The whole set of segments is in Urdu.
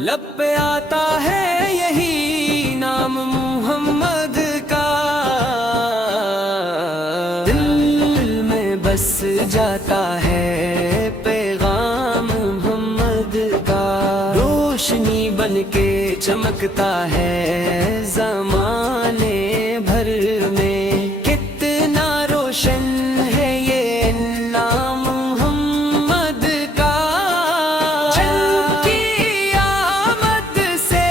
لب پہ آتا ہے یہی نام محمد کا، دل میں بس جاتا ہے پیغام محمد کا، روشنی بن کے چمکتا ہے زمانے بھر میں، کتنا روشن ہے یہ نام محمد کا، جن کی آمد سے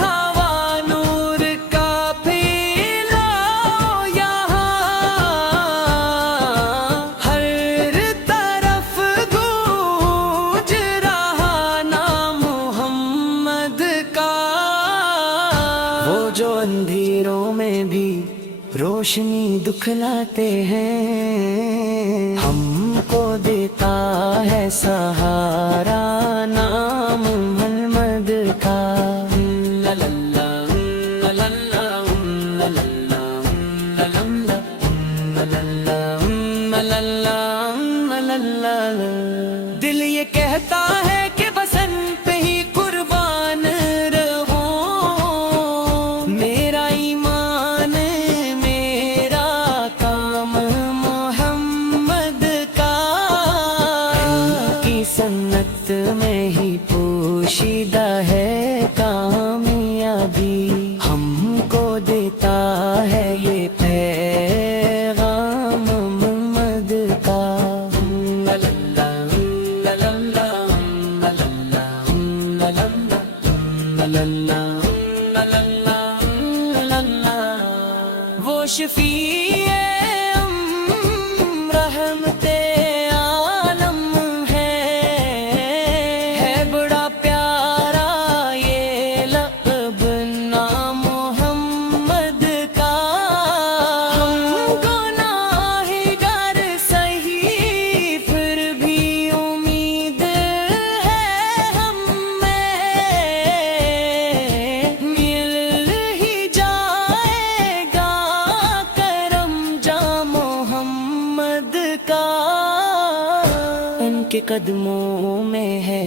ہوا نور کا پھیلاؤ یہاں، ہر طرف گونج رہا نام محمد کا، وہ جو اندھیروں میں بھی روشنی دکھلاتے ہیں، ہم کو دیتا ہے سہارا نام محمد کا، دل یہ کہتا ہے کہ بسن پہ ہی قربان رہو، میرا ایمان میرا کام محمد کا، ان کی سنت میں ہی پوشیدہ ہے کامیابی، ہم کو دیتا ہے یہ پیغام محمد کا، وہ شفیع رحمت عالم ہے بڑا پیارا یہ لقب نام محمد کا، ہم گناہگار سہی پھر بھی امید ہے ہمیں، مل ہی جائے گا کرم جام محمد کا، ان کے قدموں میں ہے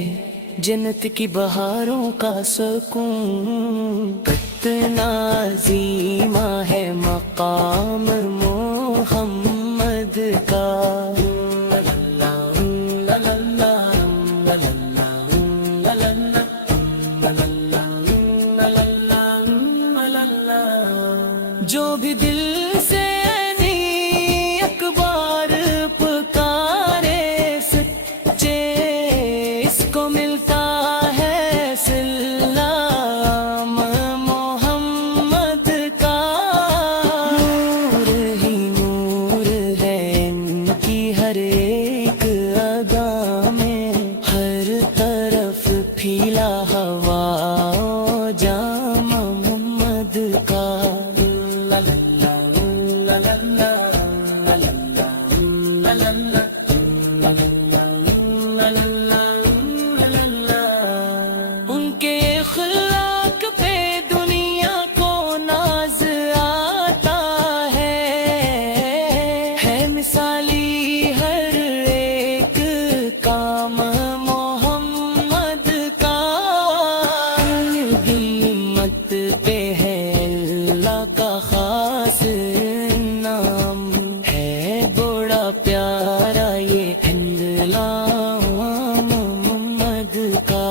جنت کی بہاروں کا سکون، کتنا عظیمہ ہے مقام محمد کا، جو بھی دل سے نیک بار پکارے سچے، اس کو ملتا ہے سلام محمد کا، نور ہی نور ہے ان کی ہر ایک ادا میں، ہر طرف پھیلا ہوا جام محمد کا، ان کے اخلاق پہ دنیا کو ناز آتا ہے مثالی ہر ایک کام محمد کا، ہمت پہ ہے اللہ کا خاص نام، ہے بڑا پیارا یہ نام محمد کا،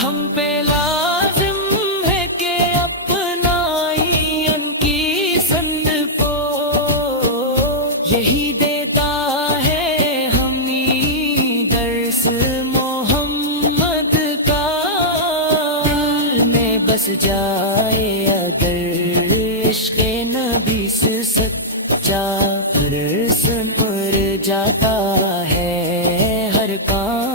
ہم پہ لازم ہے کہ اپنائی ان کی سند کو، یہی دیتا ہے ہمیں درس محمد کا، دل میں بس جائے اگر عشق نبی سے سچا، ہر سمر جاتا ہے ہر کام